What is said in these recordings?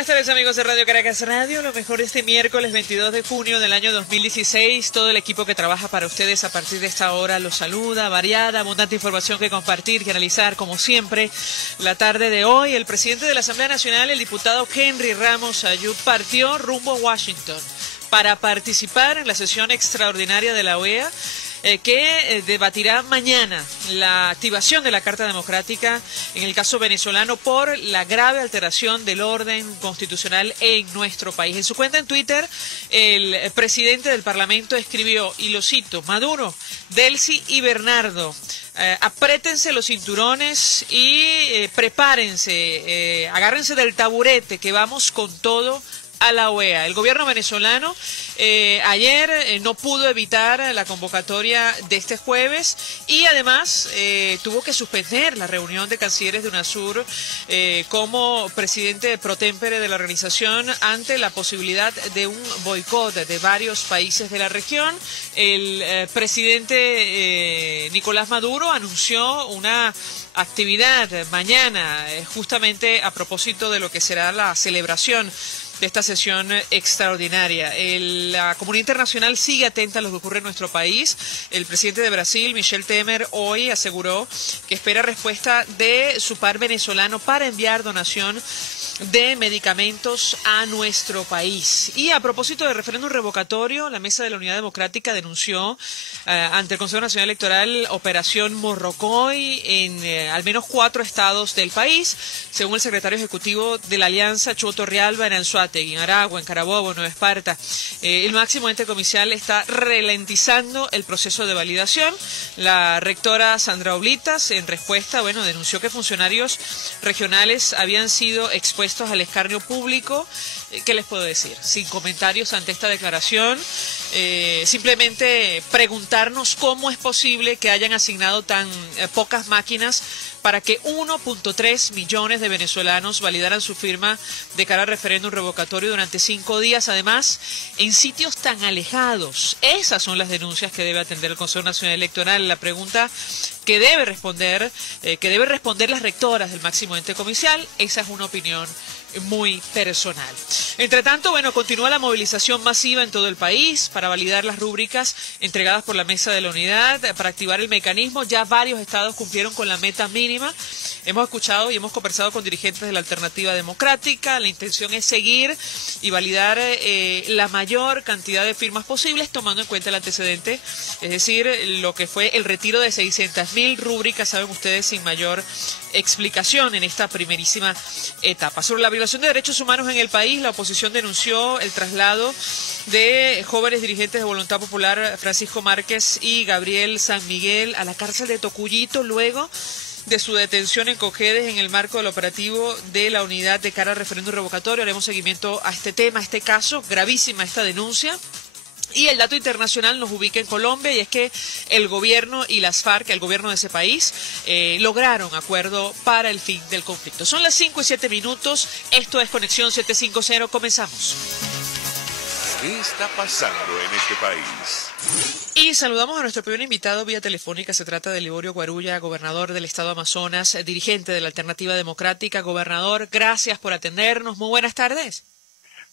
buenas tardes, amigos de Radio Caracas Radio. Lo mejor este miércoles 22 de junio del año 2016. Todo el equipo que trabaja para ustedes a partir de esta hora los saluda. Variada, abundante información que compartir, que analizar, como siempre, la tarde de hoy. El presidente de la Asamblea Nacional, el diputado Henry Ramos Ayub, partió rumbo a Washington para participar en la sesión extraordinaria de la OEA, que debatirá mañana la activación de la Carta Democrática en el caso venezolano por la grave alteración del orden constitucional en nuestro país. En su cuenta en Twitter, el presidente del Parlamento escribió, y lo cito: Maduro, Delcy y Bernardo, apriétense los cinturones y prepárense, agárrense del taburete, que vamos con todo a la OEA. El gobierno venezolano ayer no pudo evitar la convocatoria de este jueves y además tuvo que suspender la reunión de cancilleres de UNASUR como presidente pro tempore de la organización ante la posibilidad de un boicot de varios países de la región. El presidente Nicolás Maduro anunció una actividad mañana justamente a propósito de lo que será la celebración de esta sesión extraordinaria. La comunidad internacional sigue atenta a lo que ocurre en nuestro país. El presidente de Brasil, Michel Temer, hoy aseguró que espera respuesta de su par venezolano para enviar donación de medicamentos a nuestro país. Y a propósito del referéndum revocatorio, la Mesa de la Unidad Democrática denunció ante el Consejo Nacional Electoral Operación Morrocoy en al menos 4 estados del país, según el secretario ejecutivo de la Alianza, Chuo Torrealba, en Anzoátegui, en Aragua, en Carabobo, Nueva Esparta. El máximo ente comicial está ralentizando el proceso de validación. La rectora Sandra Oblitas, en respuesta, denunció que funcionarios regionales habían sido expuestos al escarnio público. ¿Qué les puedo decir? Sin comentarios ante esta declaración, simplemente preguntarnos cómo es posible que hayan asignado tan pocas máquinas para que 1.3 millones de venezolanos validaran su firma de cara al referéndum revocatorio durante 5 días, además, en sitios tan alejados. Esas son las denuncias que debe atender el Consejo Nacional Electoral. La pregunta que debe responder las rectoras del máximo ente comicial, esa es una opinión muy personal. Entre tanto, continúa la movilización masiva en todo el país para validar las rúbricas entregadas por la Mesa de la Unidad, para activar el mecanismo. Ya varios estados cumplieron con la meta mínima. Hemos escuchado y hemos conversado con dirigentes de la Alternativa Democrática. La intención es seguir y validar la mayor cantidad de firmas posibles, tomando en cuenta el antecedente, es decir, lo que fue el retiro de 600.000 rúbricas, saben ustedes, sin mayor explicación en esta primerísima etapa. Sobre la violación de derechos humanos en el país, la oposición denunció el traslado de jóvenes dirigentes de Voluntad Popular, Francisco Márquez y Gabriel San Miguel, a la cárcel de Tocuyito luego de su detención en Cojedes en el marco del operativo de la unidad de cara al referéndum revocatorio. Haremos seguimiento a este tema, a este caso, gravísima esta denuncia. Y el dato internacional nos ubica en Colombia, y es que el gobierno y las FARC, el gobierno de ese país, lograron acuerdo para el fin del conflicto. Son las 5:07. Esto es Conexión 750. Comenzamos. ¿Qué está pasando en este país? Y saludamos a nuestro primer invitado vía telefónica. Se trata de Liborio Guarulla, gobernador del estado Amazonas, dirigente de la Alternativa Democrática. Gobernador, gracias por atendernos. Muy buenas tardes.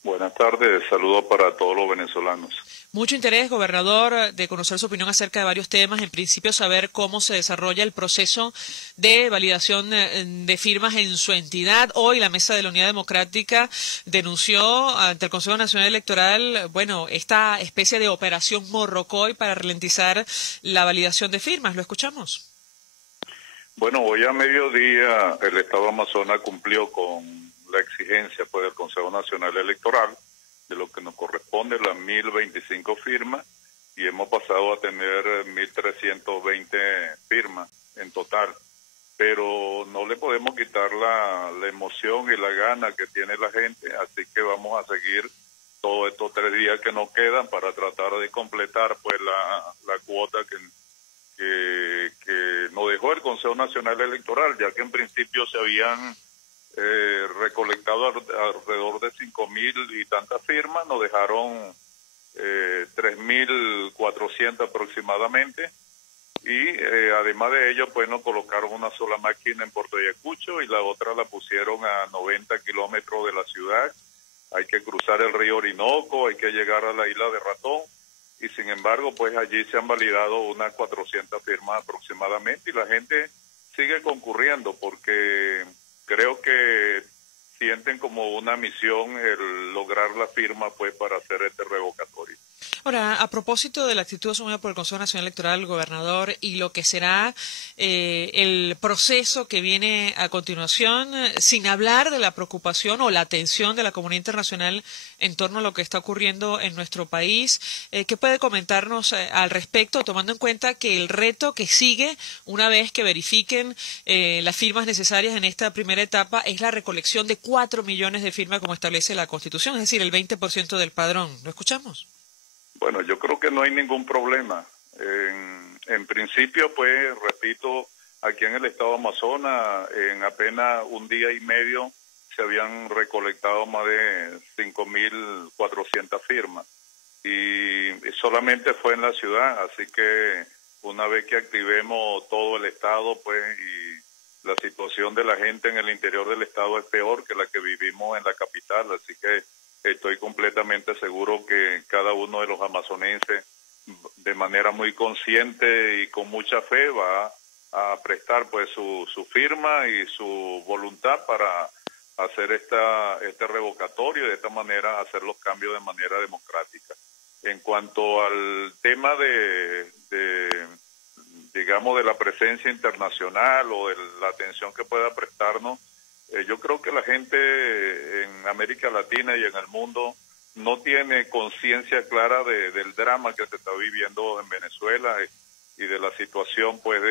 Buenas tardes, saludos para todos los venezolanos. Mucho interés, gobernador, de conocer su opinión acerca de varios temas. En principio, saber cómo se desarrolla el proceso de validación de firmas en su entidad. Hoy la Mesa de la Unidad Democrática denunció ante el Consejo Nacional Electoral, esta especie de operación Morrocoy para ralentizar la validación de firmas. ¿Lo escuchamos? Hoy a mediodía el Estado Amazonas cumplió con la exigencia del Consejo Nacional Electoral de lo que nos corresponde, las 1.025 firmas, y hemos pasado a tener 1.320 firmas en total. Pero no le podemos quitar la emoción y la gana que tiene la gente, así que vamos a seguir todos estos 3 días que nos quedan para tratar de completar la cuota que nos dejó el Consejo Nacional Electoral, ya que en principio se habían recolectado alrededor de 5.000 y tantas firmas, nos dejaron 3.400 aproximadamente, y además de ello, pues nos colocaron una sola máquina en Puerto Ayacucho y la otra la pusieron a 90 kilómetros de la ciudad. Hay que cruzar el río Orinoco, hay que llegar a la isla de Ratón, y sin embargo, pues allí se han validado unas 400 firmas aproximadamente, y la gente sigue concurriendo porque creo que sienten como una misión el lograr la firma, pues, para hacer este revocatorio. Ahora, a propósito de la actitud asumida por el Consejo Nacional Electoral, el gobernador, y lo que será el proceso que viene a continuación, sin hablar de la preocupación o la atención de la comunidad internacional en torno a lo que está ocurriendo en nuestro país, ¿qué puede comentarnos al respecto, tomando en cuenta que el reto que sigue, una vez que verifiquen las firmas necesarias en esta primera etapa, es la recolección de 4 millones de firmas como establece la Constitución, es decir, el 20% del padrón? ¿Lo escuchamos? Bueno, yo creo que no hay ningún problema. En principio, pues, repito, aquí en el estado de Amazonas, en apenas un día y medio, se habían recolectado más de 5.400 firmas. Y solamente fue en la ciudad, así que una vez que activemos todo el estado, pues, y la situación de la gente en el interior del estado es peor que la que vivimos en la capital, así que estoy completamente seguro que cada uno de los amazonenses, de manera muy consciente y con mucha fe, va a prestar, pues, su firma y su voluntad para hacer este revocatorio y de esta manera hacer los cambios de manera democrática. En cuanto al tema digamos, de la presencia internacional o de la atención que pueda prestarnos, yo creo que la gente en América Latina y en el mundo no tiene conciencia clara del drama que se está viviendo en Venezuela y de la situación, pues,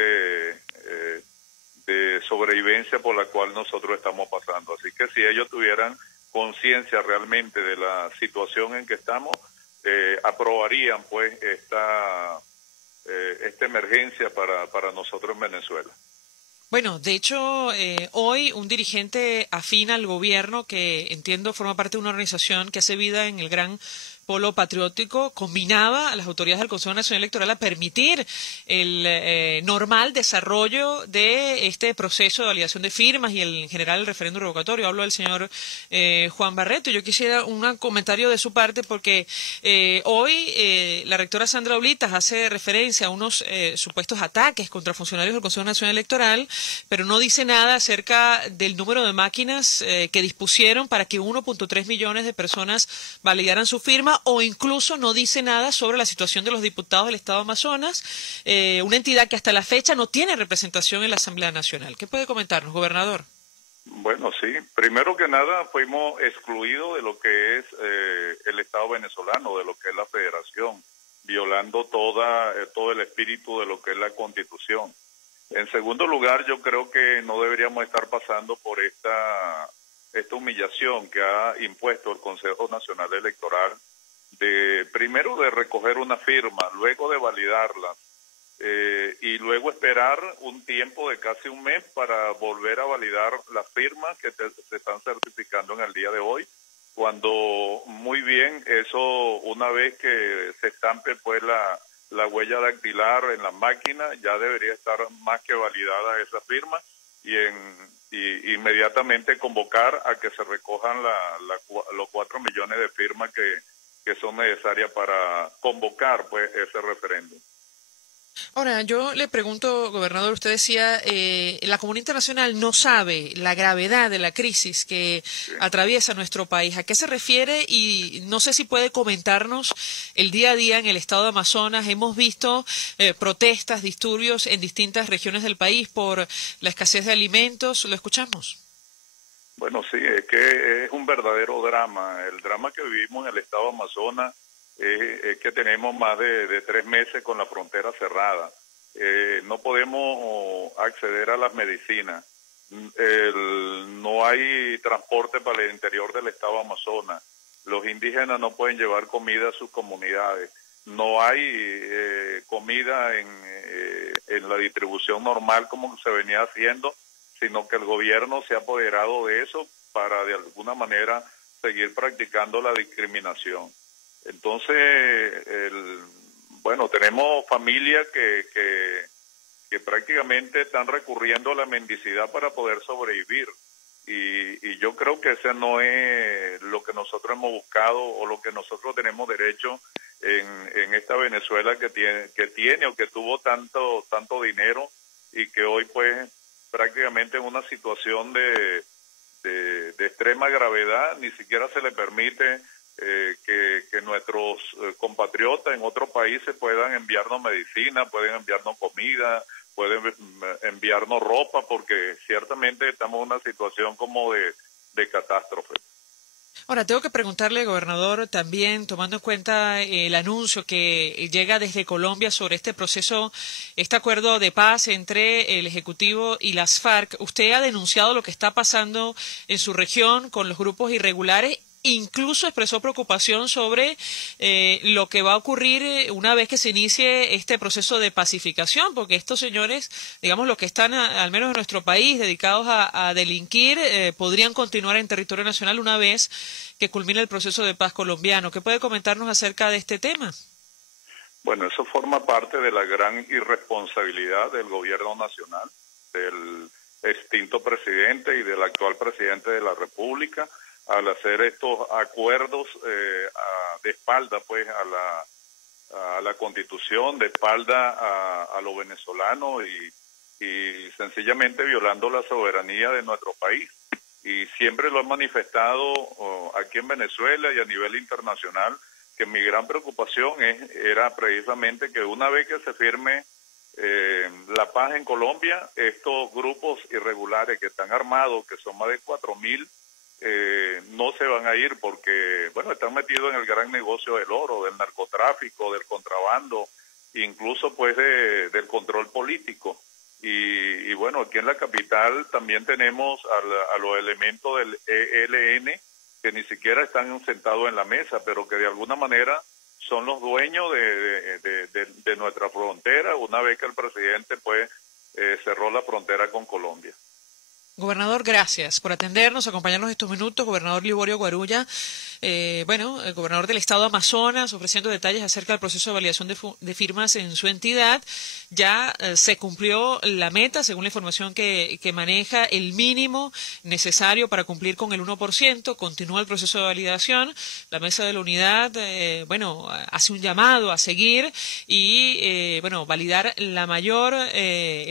de sobrevivencia por la cual nosotros estamos pasando. Así que si ellos tuvieran conciencia realmente de la situación en que estamos, aprobarían, pues, esta emergencia para nosotros en Venezuela. Bueno, de hecho, hoy un dirigente afín al gobierno, que entiendo forma parte de una organización que hace vida en el Gran Polo Patriótico, combinaba a las autoridades del Consejo Nacional Electoral a permitir el normal desarrollo de este proceso de validación de firmas y en general el referéndum revocatorio. Hablo del señor Juan Barreto. Yo quisiera un comentario de su parte porque hoy la rectora Sandra Oblitas hace referencia a unos supuestos ataques contra funcionarios del Consejo Nacional Electoral, pero no dice nada acerca del número de máquinas que dispusieron para que 1.3 millones de personas validaran su firma, o incluso no dice nada sobre la situación de los diputados del Estado de Amazonas, una entidad que hasta la fecha no tiene representación en la Asamblea Nacional. ¿Qué puede comentarnos, gobernador? Bueno, sí. Primero que nada, fuimos excluidos de lo que es el Estado venezolano, de lo que es la Federación, violando todo el espíritu de lo que es la Constitución. En segundo lugar, yo creo que no deberíamos estar pasando por esta humillación que ha impuesto el Consejo Nacional Electoral, primero de recoger una firma, luego de validarla, y luego esperar un tiempo de casi un mes para volver a validar las firmas que se están certificando en el día de hoy, cuando muy bien eso, una vez que se estampe, pues, la huella dactilar en la máquina, ya debería estar más que validada esa firma y inmediatamente convocar a que se recojan los 4 millones de firmas que son necesarias para convocar, pues, ese referéndum. Ahora, yo le pregunto, gobernador, usted decía, la comunidad internacional no sabe la gravedad de la crisis que atraviesa nuestro país. ¿A qué se refiere? Y no sé si puede comentarnos el día a día en el estado de Amazonas. Hemos visto protestas, disturbios en distintas regiones del país por la escasez de alimentos. ¿Lo escuchamos? Bueno, sí, es que es un verdadero drama. El drama que vivimos en el estado de Amazonas es que tenemos más de 3 meses con la frontera cerrada. No podemos acceder a las medicinas. No hay transporte para el interior del estado de Amazonas. Los indígenas no pueden llevar comida a sus comunidades. No hay comida en la distribución normal como se venía haciendo, sino que el gobierno se ha apoderado de eso para de alguna manera seguir practicando la discriminación. Entonces, bueno, tenemos familias que que prácticamente están recurriendo a la mendicidad para poder sobrevivir. Y yo creo que ese no es lo que nosotros hemos buscado o lo que nosotros tenemos derecho en esta Venezuela que tiene o que tuvo tanto dinero y que hoy pues prácticamente en una situación de extrema gravedad ni siquiera se le permite que nuestros compatriotas en otros países puedan enviarnos medicina, pueden enviarnos comida, pueden enviarnos ropa, porque ciertamente estamos en una situación como de catástrofe. Ahora, tengo que preguntarle, gobernador, también tomando en cuenta el anuncio que llega desde Colombia sobre este proceso, este acuerdo de paz entre el Ejecutivo y las FARC. Usted ha denunciado lo que está pasando en su región con los grupos irregulares. Incluso expresó preocupación sobre lo que va a ocurrir una vez que se inicie este proceso de pacificación, porque estos señores, digamos, los que están, al menos en nuestro país, dedicados a delinquir, podrían continuar en territorio nacional una vez que culmine el proceso de paz colombiano. ¿Qué puede comentarnos acerca de este tema? Bueno, eso forma parte de la gran irresponsabilidad del gobierno nacional, del extinto presidente y del actual presidente de la República, al hacer estos acuerdos de espalda pues a la Constitución, de espalda a los venezolanos y sencillamente violando la soberanía de nuestro país. Y siempre lo han manifestado aquí en Venezuela y a nivel internacional, que mi gran preocupación era precisamente que una vez que se firme la paz en Colombia, estos grupos irregulares que están armados, que son más de 4.000, no se van a ir porque, bueno, están metidos en el gran negocio del oro, del narcotráfico, del contrabando, incluso pues del control político. Y bueno, aquí en la capital también tenemos a los elementos del ELN que ni siquiera están sentados en la mesa, pero que de alguna manera son los dueños de nuestra frontera, una vez que el presidente pues cerró la frontera con Colombia. Gobernador, gracias por atendernos, acompañarnos estos minutos. Gobernador Liborio Guarulla, el gobernador del estado de Amazonas, ofreciendo detalles acerca del proceso de validación de firmas en su entidad. Ya se cumplió la meta, según la información que maneja, el mínimo necesario para cumplir con el 1%. Continúa el proceso de validación. La mesa de la unidad, hace un llamado a seguir y, validar el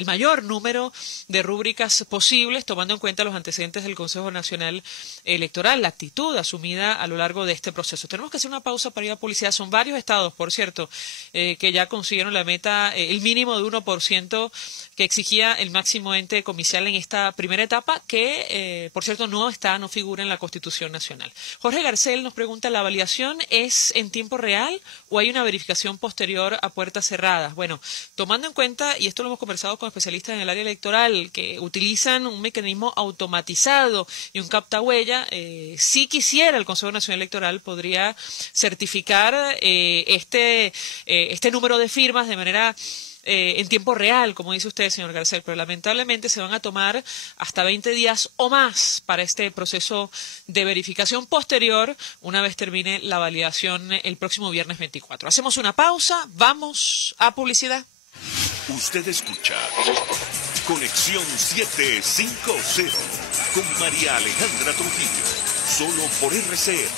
mayor número de rúbricas posibles, tomando en cuenta los antecedentes del Consejo Nacional Electoral, la actitud asumida a lo largo de este proceso. Tenemos que hacer una pausa para ir a publicidad. Son varios estados, por cierto, que ya consiguieron la meta, el mínimo de 1% que exigía el máximo ente comicial en esta primera etapa, que, por cierto, no figura en la Constitución Nacional. Jorge Garcel nos pregunta, ¿la validación es en tiempo real o hay una verificación posterior a puertas cerradas? Bueno, tomando en cuenta, y esto lo hemos conversado con especialistas en el área electoral, que utilizan un mecanismo automatizado y un captahuella, si quisiera el Consejo Nacional Electoral podría certificar este número de firmas de manera en tiempo real, como dice usted, señor Garcel, pero lamentablemente se van a tomar hasta 20 días o más para este proceso de verificación posterior una vez termine la validación el próximo viernes 24. Hacemos una pausa, vamos a publicidad. Usted escucha Conexión 750 con María Alejandra Trujillo, solo por RCR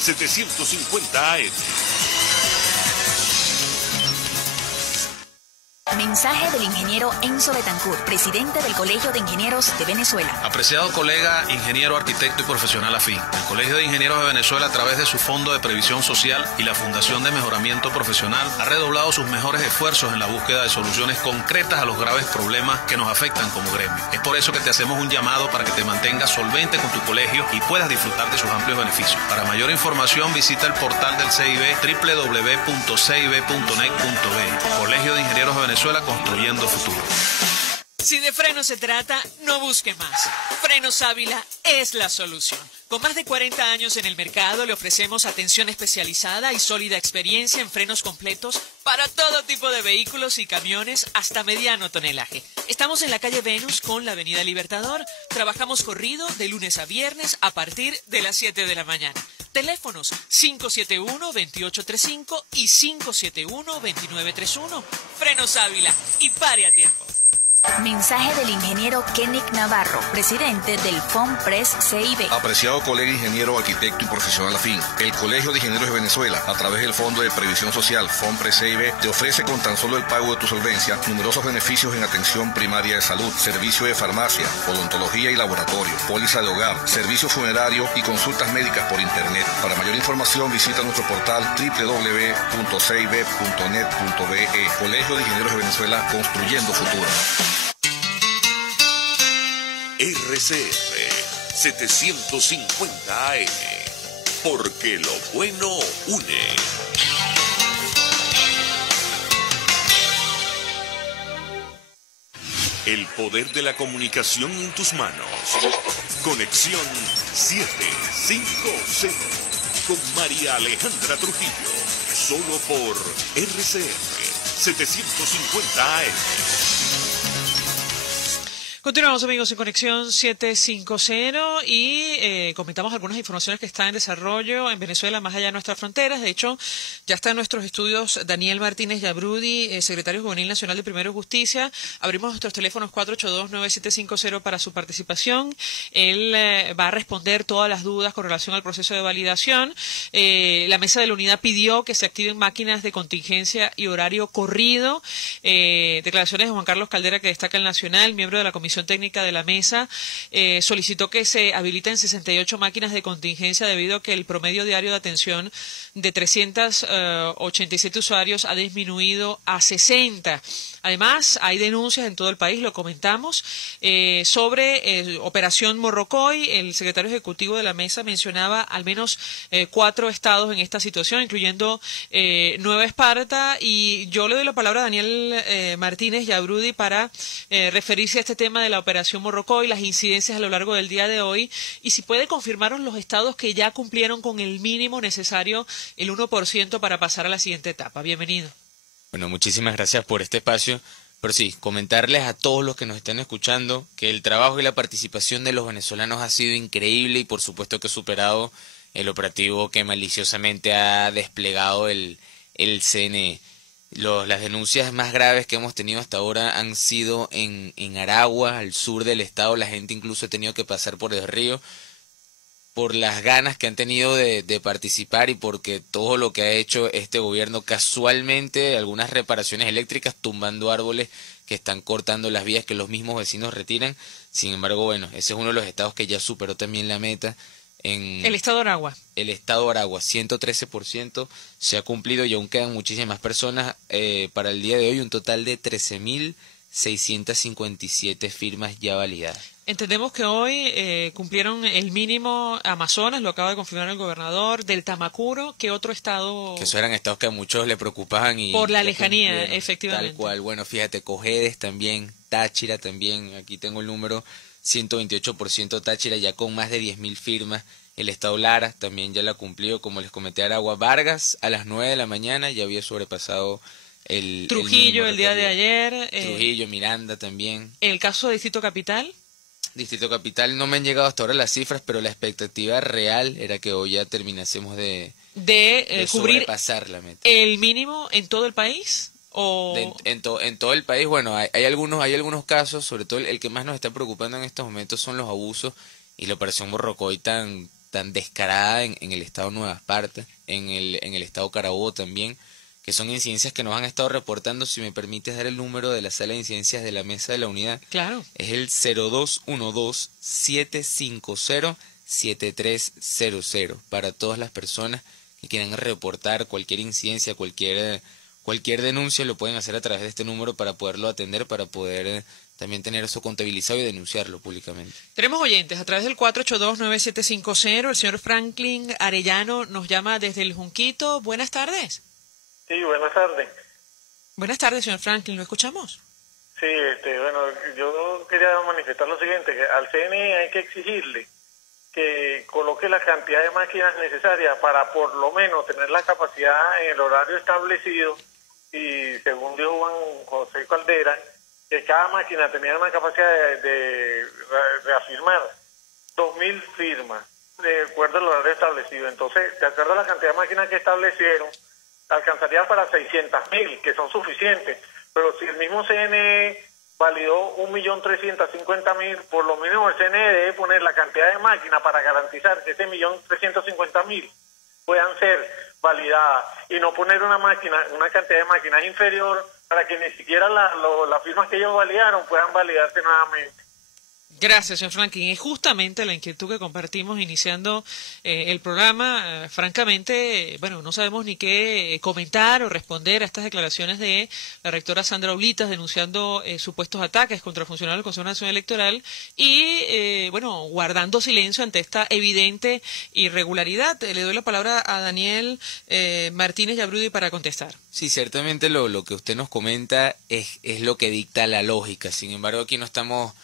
750 AM. Mensaje del ingeniero Enzo Betancourt, presidente del Colegio de Ingenieros de Venezuela. Apreciado colega, ingeniero, arquitecto y profesional afín, el Colegio de Ingenieros de Venezuela, a través de su Fondo de Previsión Social y la Fundación de Mejoramiento Profesional, ha redoblado sus mejores esfuerzos en la búsqueda de soluciones concretas a los graves problemas que nos afectan como gremio. Es por eso que te hacemos un llamado para que te mantengas solvente con tu colegio y puedas disfrutar de sus amplios beneficios. Para mayor información, visita el portal del CIB, www.cib.net.be. Colegio de Ingenieros de Venezuela, construyendo futuro. Si de frenos se trata, no busque más. Frenos Ávila es la solución. Con más de 40 años en el mercado, le ofrecemos atención especializada y sólida experiencia en frenos completos para todo tipo de vehículos y camiones hasta mediano tonelaje. Estamos en la calle Venus con la avenida Libertador. Trabajamos corrido de lunes a viernes a partir de las 7 de la mañana. Teléfonos 571-2835 y 571-2931. Frenos Ávila y pare a tiempo. Mensaje del ingeniero Kenneth Navarro, presidente del FOMPRES CIB. Apreciado colega ingeniero, arquitecto y profesional afín, el Colegio de Ingenieros de Venezuela, a través del Fondo de Previsión Social FOMPRES CIB, te ofrece con tan solo el pago de tu solvencia numerosos beneficios en atención primaria de salud, servicio de farmacia, odontología y laboratorio, póliza de hogar, servicio funerario y consultas médicas por internet. Para mayor información visita nuestro portal www.cib.net.be. Colegio de Ingenieros de Venezuela, construyendo futuro. RCR 750 AM, porque lo bueno une. El poder de la comunicación en tus manos. Conexión 750 con María Alejandra Trujillo, solo por RCR 750 AM. Continuamos, amigos, en Conexión 750 y comentamos algunas informaciones que están en desarrollo en Venezuela, más allá de nuestras fronteras. De hecho, ya está en nuestros estudios Daniel Martínez Yabrudi, secretario juvenil nacional de Primero Justicia. Abrimos nuestros teléfonos 482-9750 para su participación. Él va a responder todas las dudas con relación al proceso de validación. La mesa de la unidad pidió que se activen máquinas de contingencia y horario corrido. Declaraciones de Juan Carlos Caldera, que destaca el Nacional, miembro de la Comisión Técnica de la Mesa, solicitó que se habiliten 68 máquinas de contingencia debido a que el promedio diario de atención de 387 usuarios ha disminuido a 60. Además, hay denuncias en todo el país, lo comentamos, sobre Operación Morrocoy. El secretario ejecutivo de la Mesa mencionaba al menos 4 estados en esta situación, incluyendo Nueva Esparta, y yo le doy la palabra a Daniel Martínez Yabrudi para referirse a este tema de la Operación Morrocoy, las incidencias a lo largo del día de hoy, y si puede confirmarnos los estados que ya cumplieron con el mínimo necesario, el 1%, para pasar a la siguiente etapa. Bienvenido. Bueno, muchísimas gracias por este espacio, pero sí, comentarles a todos los que nos estén escuchando que el trabajo y la participación de los venezolanos ha sido increíble y por supuesto que ha superado el operativo que maliciosamente ha desplegado el CNE. Las denuncias más graves que hemos tenido hasta ahora han sido en Aragua, al sur del estado. La gente incluso ha tenido que pasar por el río por las ganas que han tenido de participar y porque todo lo que ha hecho este gobierno, casualmente algunas reparaciones eléctricas, tumbando árboles que están cortando las vías que los mismos vecinos retiran. Sin embargo, bueno, ese es uno de los estados que ya superó también la meta. El estado de Aragua. El estado de Aragua, 113% se ha cumplido y aún quedan muchísimas personas. Para el día de hoy, un total de 13.657 firmas ya validadas. Entendemos que hoy cumplieron el mínimo Amazonas, lo acaba de confirmar el gobernador, del Tamacuro. ¿Qué otro estado? Que esos eran estados que a muchos le preocupaban. Por la lejanía, efectivamente. Tal cual. Bueno, fíjate, Cojedes también, Táchira también, aquí tengo el número, 128% Táchira, ya con más de 10.000 firmas. El estado Lara también ya la cumplió, como les comenté, Aragua. Vargas a las 9 de la mañana ya había sobrepasado el Trujillo el día de ayer. Trujillo, Miranda también. ¿El caso de Distrito Capital? Distrito Capital no me han llegado hasta ahora las cifras, pero la expectativa real era que hoy ya terminásemos de cubrir sobrepasar la meta. ¿El mínimo en todo el país? En todo el país, bueno, hay algunos casos, sobre todo el que más nos está preocupando en estos momentos son los abusos y la operación Morrocoy tan descarada en el estado Nueva Esparta, en el estado Carabobo también, que son incidencias que nos han estado reportando. Si me permites dar el número de la sala de incidencias de la mesa de la unidad. Claro. Es el 0212-750-7300 para todas las personas que quieran reportar cualquier incidencia, cualquier denuncia, lo pueden hacer a través de este número para poderlo atender, para poder también tener eso contabilizado y denunciarlo públicamente. Tenemos oyentes a través del 482-9750. El señor Franklin Arellano nos llama desde el Junquito. Buenas tardes. Sí, buenas tardes. Buenas tardes, señor Franklin, ¿lo escuchamos? Sí, bueno, yo quería manifestar lo siguiente, que al CNE hay que exigirle que coloque la cantidad de máquinas necesarias para por lo menos tener la capacidad en el horario establecido, y según dijo Juan José Caldera, que cada máquina tenía una capacidad de reafirmar 2.000 firmas de acuerdo al horario establecido. Entonces, de acuerdo a la cantidad de máquinas que establecieron, alcanzaría para 600.000, que son suficientes, pero si el mismo CNE validó 1.350.000, por lo mínimo el CNE debe poner la cantidad de máquinas para garantizar que ese 1.350.000 puedan ser validadas y no poner una cantidad de máquinas inferior para que ni siquiera las firmas que ellos validaron puedan validarse nuevamente. Gracias, señor Franklin. Es justamente la inquietud que compartimos iniciando el programa. Francamente, bueno, no sabemos ni qué comentar o responder a estas declaraciones de la rectora Sandra Ulitas denunciando supuestos ataques contra funcionarios del Consejo Nacional Electoral y, bueno, guardando silencio ante esta evidente irregularidad. Le doy la palabra a Daniel Martínez Yabrudi para contestar. Sí, ciertamente lo que usted nos comenta es lo que dicta la lógica. Sin embargo, aquí no estamos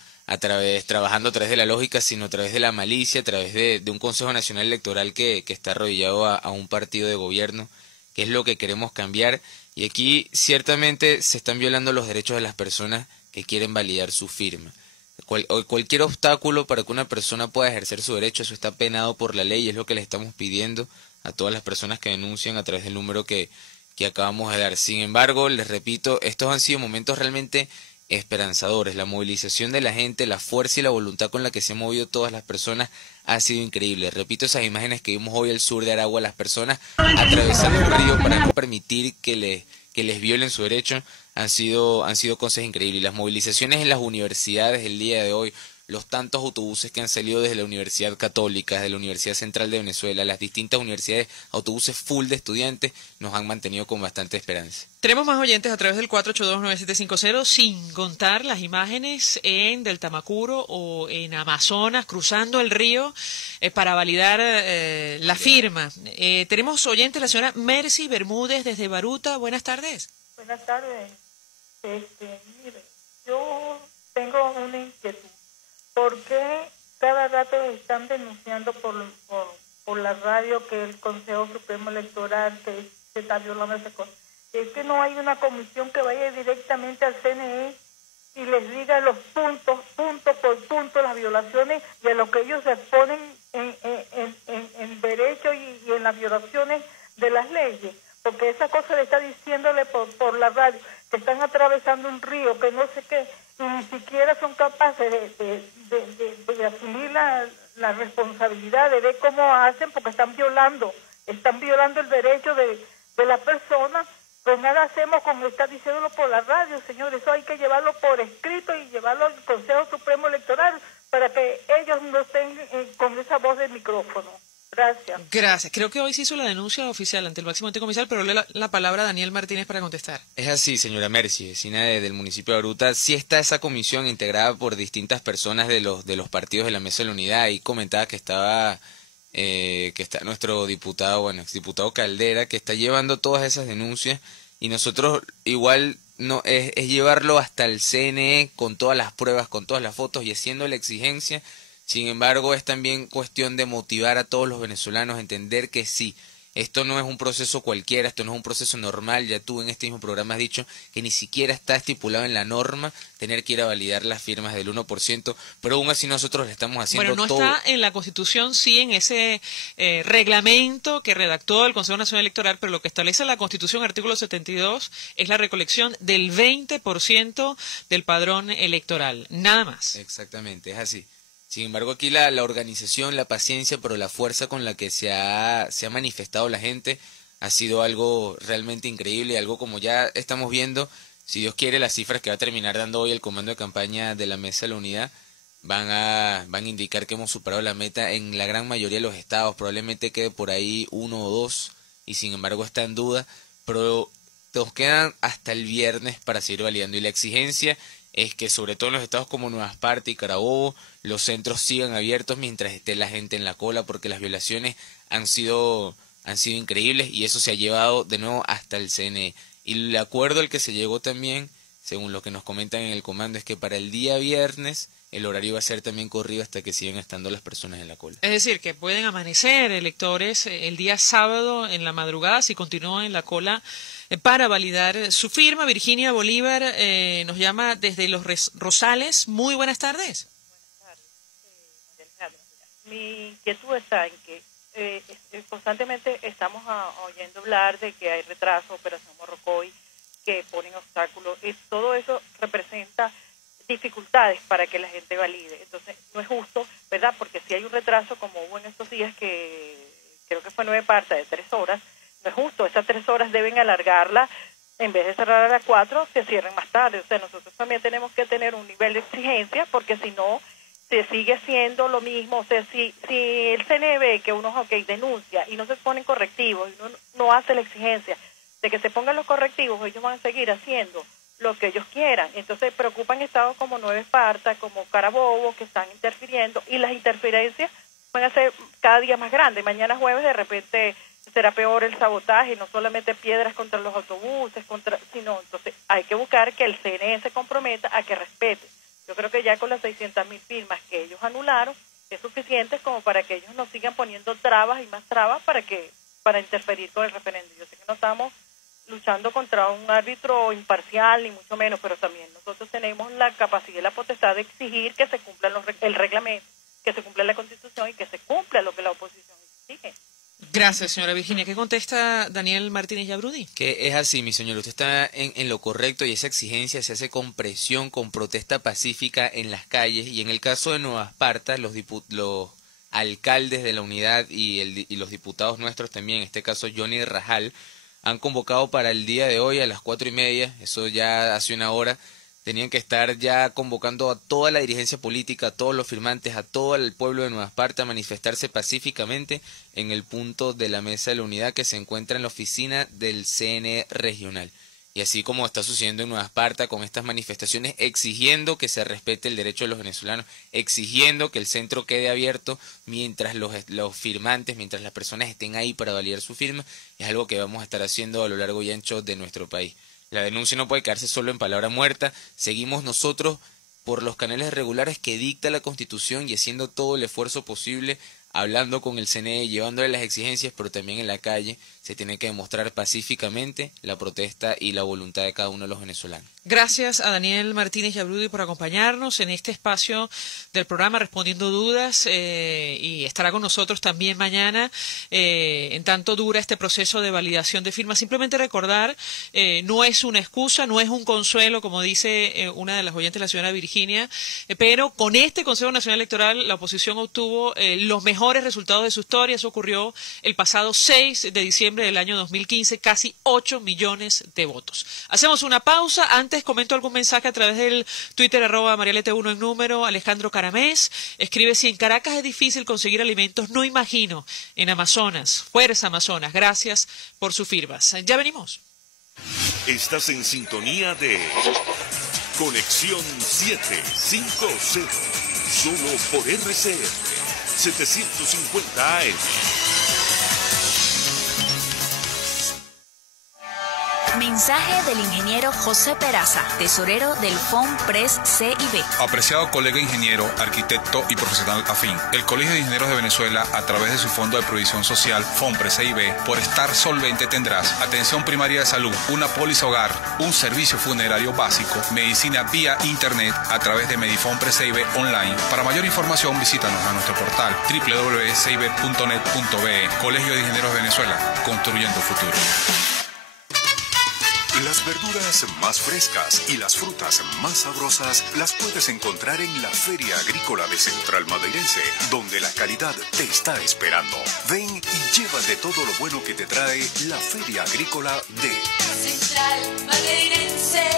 trabajando a través de la lógica, sino a través de la malicia, a través de un Consejo Nacional Electoral que está arrodillado a un partido de gobierno, que es lo que queremos cambiar. Y aquí ciertamente se están violando los derechos de las personas que quieren validar su firma. Cualquier obstáculo para que una persona pueda ejercer su derecho, eso está penado por la ley y es lo que le estamos pidiendo a todas las personas que denuncian a través del número que acabamos de dar. Sin embargo, les repito, estos han sido momentos realmente esperanzadores. La movilización de la gente, la fuerza y la voluntad con la que se han movido todas las personas ha sido increíble. Repito, esas imágenes que vimos hoy al sur de Aragua, las personas atravesando el río para no permitir que les violen su derecho, han sido cosas increíbles. Y las movilizaciones en las universidades el día de hoy, los tantos autobuses que han salido desde la Universidad Católica, desde la Universidad Central de Venezuela, las distintas universidades, autobuses full de estudiantes, nos han mantenido con bastante esperanza. Tenemos más oyentes a través del 482-9750, sin contar las imágenes en del Tamacuro o en Amazonas, cruzando el río para validar la firma. Tenemos oyentes, la señora Mercy Bermúdez desde Baruta. Buenas tardes. Buenas tardes. Mire, yo tengo una inquietud. ¿Por qué cada rato están denunciando por la radio que el Consejo Supremo Electoral que se está violando esa cosa? Es que no hay una comisión que vaya directamente al CNE y les diga los punto por punto, las violaciones de lo que ellos exponen en derecho y en las violaciones de las leyes. Porque esa cosa le está diciéndole por la radio que están atravesando un río, que no sé qué, y ni siquiera son capaces de asumir la responsabilidad de ver cómo hacen, porque están violando el derecho de la persona. Pues nada hacemos con estar diciéndolo por la radio, señores. Eso hay que llevarlo por escrito y llevarlo al Consejo Supremo Electoral para que ellos no estén con esa voz del micrófono. Gracias. Gracias. Creo que hoy se hizo la denuncia oficial ante el máximo ente comisal, pero le la palabra a Daniel Martínez para contestar. Es así, señora Mercy, vecina del municipio de Baruta. Sí está esa comisión integrada por distintas personas de los partidos de la Mesa de la Unidad. Y comentaba que está nuestro diputado, exdiputado Caldera, que está llevando todas esas denuncias. Y nosotros igual no es llevarlo hasta el CNE con todas las pruebas, con todas las fotos y haciendo la exigencia. Sin embargo, es también cuestión de motivar a todos los venezolanos a entender que sí, esto no es un proceso cualquiera, esto no es un proceso normal. Ya tú en este mismo programa has dicho que ni siquiera está estipulado en la norma tener que ir a validar las firmas del 1%, pero aún así nosotros le estamos haciendo todo. Bueno, no está en la Constitución, sí, en ese reglamento que redactó el Consejo Nacional Electoral, pero lo que establece la Constitución, artículo 72, es la recolección del 20% del padrón electoral, nada más. Exactamente, es así. Sin embargo, aquí la organización, la paciencia, pero la fuerza con la que se ha manifestado la gente ha sido algo realmente increíble, algo como ya estamos viendo. Si Dios quiere, las cifras que va a terminar dando hoy el comando de campaña de la Mesa de la Unidad van a indicar que hemos superado la meta en la gran mayoría de los estados. Probablemente quede por ahí 1 o 2 y sin embargo está en duda, pero nos quedan hasta el viernes para seguir validando. Y la exigencia es que sobre todo en los estados como Nueva Esparta y Carabobo, los centros sigan abiertos mientras esté la gente en la cola, porque las violaciones han sido increíbles y eso se ha llevado de nuevo hasta el CNE. Y el acuerdo al que se llegó también, según lo que nos comentan en el comando, es que para el día viernes el horario va a ser también corrido hasta que sigan estando las personas en la cola. Es decir, que pueden amanecer electores el día sábado en la madrugada si continúan en la cola para validar su firma. Virginia Bolívar nos llama desde Los Rosales. Muy buenas tardes. Buenas tardes. Mi inquietud está en que constantemente estamos oyendo hablar de que hay retraso, Operación Morrocoy, que ponen obstáculos. Y todo eso representa facultades para que la gente valide. Entonces, no es justo, ¿verdad? Porque si hay un retraso, como hubo en estos días, que creo que fue 9 partes de 3 horas, no es justo. Esas 3 horas deben alargarla, en vez de cerrar a las 4, que cierren más tarde. O sea, nosotros también tenemos que tener un nivel de exigencia, porque si no, se sigue haciendo lo mismo. O sea, si el CNE ve que uno denuncia y no se ponen correctivos, y uno no hace la exigencia de que se pongan los correctivos, ellos van a seguir haciendo lo que ellos quieran. Entonces preocupan estados como Nueva Esparta, como Carabobo, que están interfiriendo, y las interferencias van a ser cada día más grandes. Mañana jueves de repente será peor el sabotaje, no solamente piedras contra los autobuses, sino entonces hay que buscar que el CNE se comprometa a que respete. Yo creo que ya con las 600.000 firmas que ellos anularon es suficiente como para que ellos no sigan poniendo trabas y más trabas para interferir con el referéndum. Yo sé que no estamos luchando contra un árbitro imparcial, ni mucho menos, pero también nosotros tenemos la capacidad y la potestad de exigir que se cumpla el reglamento, que se cumpla la Constitución y que se cumpla lo que la oposición exige. Gracias, señora Virginia. ¿Qué contesta Daniel Martínez Yabrudi? Que es así, mi señor. Usted está en lo correcto, y esa exigencia se hace con presión, con protesta pacífica en las calles. Y en el caso de Nueva Esparta, los alcaldes de la unidad y los diputados nuestros también, en este caso Johnny Rajal, han convocado para el día de hoy a las 4:30, eso ya hace una hora. Tenían que estar ya convocando a toda la dirigencia política, a todos los firmantes, a todo el pueblo de Nueva Esparta a manifestarse pacíficamente en el punto de la Mesa de la Unidad que se encuentra en la oficina del CNE regional. Y así como está sucediendo en Nueva Esparta con estas manifestaciones, exigiendo que se respete el derecho de los venezolanos, exigiendo que el centro quede abierto mientras los firmantes, mientras las personas estén ahí para validar su firma, es algo que vamos a estar haciendo a lo largo y ancho de nuestro país. La denuncia no puede quedarse solo en palabra muerta. Seguimos nosotros por los canales regulares que dicta la Constitución y haciendo todo el esfuerzo posible, hablando con el CNE, llevándole las exigencias, pero también en la calle se tiene que demostrar pacíficamente la protesta y la voluntad de cada uno de los venezolanos. Gracias a Daniel Martínez Yabrudi por acompañarnos en este espacio del programa Respondiendo Dudas, y estará con nosotros también mañana, en tanto dura este proceso de validación de firmas. Simplemente recordar, no es una excusa, no es un consuelo, como dice una de las oyentes, la señora Virginia, pero con este Consejo Nacional Electoral la oposición obtuvo los mejores resultados de su historia. Eso ocurrió el pasado 6 de diciembre del año 2015, casi 8 millones de votos. Hacemos una pausa. Antes comento algún mensaje a través del Twitter @marialete1 en número. Alejandro Caramés escribe: si en Caracas es difícil conseguir alimentos, no imagino en Amazonas. Fuerza Amazonas, gracias por sus firmas. Ya venimos. Estás en sintonía de Conexión 750, solo por RCR 750 AM. Mensaje del ingeniero José Peraza, tesorero del FOMPRES C&B. Apreciado colega ingeniero, arquitecto y profesional afín, el Colegio de Ingenieros de Venezuela, a través de su Fondo de Previsión Social, FOMPRES C&B, por estar solvente tendrás atención primaria de salud, una póliza hogar, un servicio funerario básico, medicina vía internet a través de Medifompress C&B online. Para mayor información visítanos a nuestro portal www.cib.net.be. Colegio de Ingenieros de Venezuela, construyendo futuro. Las verduras más frescas y las frutas más sabrosas las puedes encontrar en la Feria Agrícola de Central Madeirense, donde la calidad te está esperando. Ven y llévate todo lo bueno que te trae la Feria Agrícola de Central Madeirense.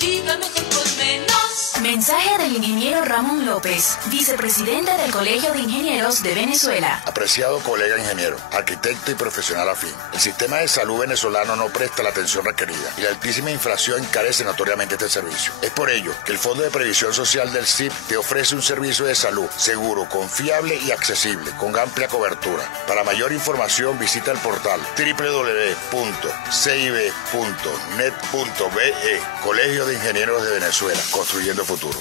Viva mejor por menos. Mensaje del ingeniero Ramón López, vicepresidente del Colegio de Ingenieros de Venezuela. Apreciado colega ingeniero, arquitecto y profesional afín, el sistema de salud venezolano no presta la atención requerida y la altísima inflación encarece notoriamente este servicio. Es por ello que el Fondo de Previsión Social del CIP te ofrece un servicio de salud seguro, confiable y accesible, con amplia cobertura. Para mayor información visita el portal www.cib.net.be. Colegio de Ingenieros de Venezuela, construyendo futuro.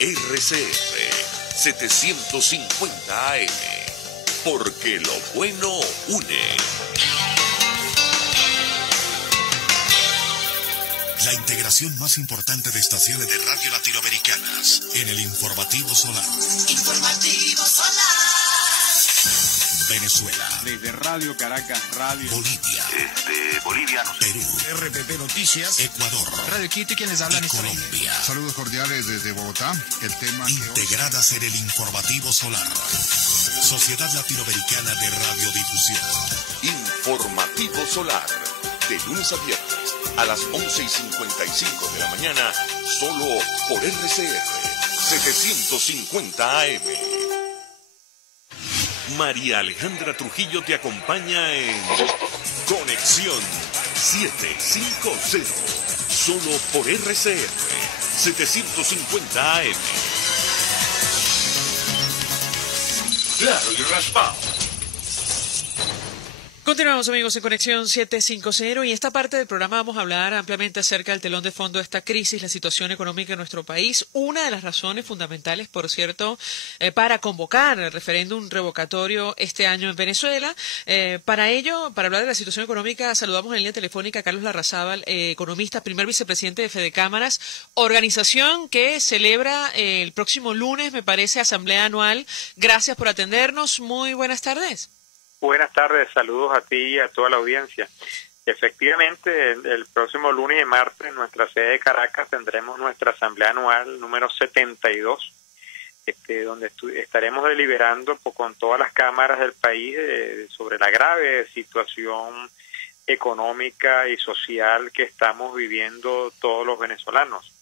RCR 750 AM, porque lo bueno une. La integración más importante de estaciones de radio latinoamericanas en el Informativo Solar. Informativo Solar. Venezuela. desde Radio Caracas, Radio Bolivia, Bolivia, Perú, RPP Noticias, Ecuador, Radio Quito y quienes hablan y Colombia. Saludos cordiales desde Bogotá. El tema integradas en el informativo solar. Sociedad Latinoamericana de Radiodifusión. Informativo Solar, de lunes a viernes a las 11:55 de la mañana, solo por RCR 750 AM. María Alejandra Trujillo te acompaña en Conexión 750, solo por RCR 750 AM. Claro y raspado. Continuamos, amigos, en Conexión 750 y en esta parte del programa vamos a hablar ampliamente acerca del telón de fondo de esta crisis, la situación económica en nuestro país. Una de las razones fundamentales, por cierto, para convocar el referéndum revocatorio este año en Venezuela. Para ello, para hablar de la situación económica, saludamos en línea telefónica a Carlos Larrazábal, economista, primer vicepresidente de Fede Cámaras, organización que celebra el próximo lunes, me parece, asamblea anual. Gracias por atendernos. Muy buenas tardes. Buenas tardes, saludos a ti y a toda la audiencia. Efectivamente, el próximo lunes y martes en nuestra sede de Caracas tendremos nuestra asamblea anual número 72, donde estaremos deliberando con todas las cámaras del país sobre la grave situación económica y social que estamos viviendo todos los venezolanos.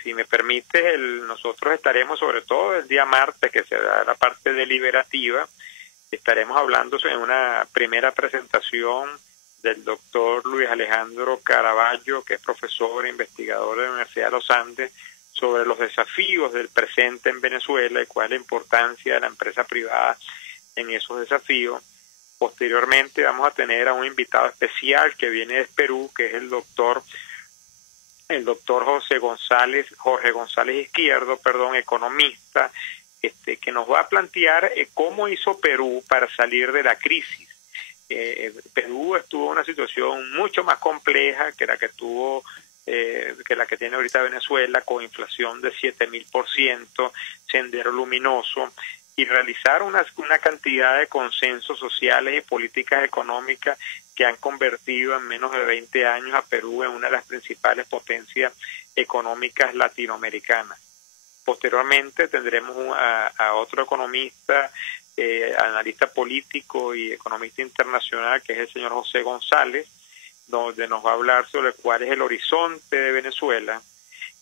Si me permite, nosotros estaremos sobre todo el día martes, que será la parte deliberativa. Estaremos hablando en una primera presentación del doctor Luis Alejandro Caraballo, que es profesor e investigador de la Universidad de los Andes, sobre los desafíos del presente en Venezuela y cuál es la importancia de la empresa privada en esos desafíos. Posteriormente vamos a tener a un invitado especial que viene de Perú, que es el doctor Jorge González Izquierdo, economista, que nos va a plantear cómo hizo Perú para salir de la crisis. Perú estuvo en una situación mucho más compleja que la que tiene ahorita Venezuela, con inflación de 7.000%, sendero luminoso, y realizar una cantidad de consensos sociales y políticas económicas que han convertido en menos de 20 años a Perú en una de las principales potencias económicas latinoamericanas. Posteriormente tendremos a otro economista, analista político y economista internacional, que es el señor José González, donde nos va a hablar sobre cuál es el horizonte de Venezuela.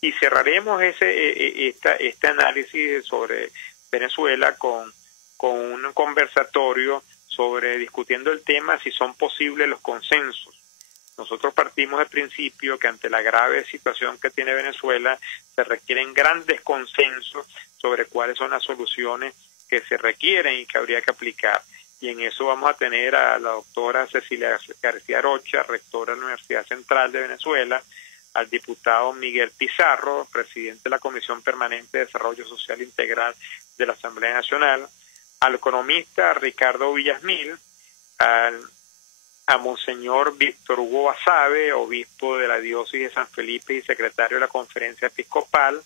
Y cerraremos este análisis sobre Venezuela con un conversatorio discutiendo el tema si son posibles los consensos. Nosotros partimos del principio que ante la grave situación que tiene Venezuela se requieren grandes consensos sobre cuáles son las soluciones que se requieren y que habría que aplicar. Y en eso vamos a tener a la doctora Cecilia García Rocha, rectora de la Universidad Central de Venezuela, al diputado Miguel Pizarro, presidente de la Comisión Permanente de Desarrollo Social Integral de la Asamblea Nacional, al economista Ricardo Villasmil, a Monseñor Víctor Hugo Basabe, obispo de la diócesis de San Felipe y secretario de la Conferencia Episcopal,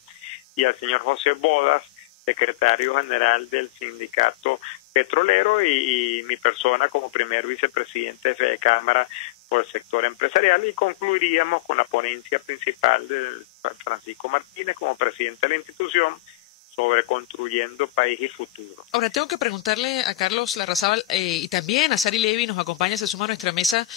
y al señor José Bodas, secretario general del Sindicato Petrolero, y mi persona como primer vicepresidente de Fede Cámara por el sector empresarial, y concluiríamos con la ponencia principal de Francisco Martínez como presidente de la institución sobre construyendo país y futuro. Ahora tengo que preguntarle a Carlos Larrazábal y también a Sari Levy, nos acompaña, se suma a nuestra mesa,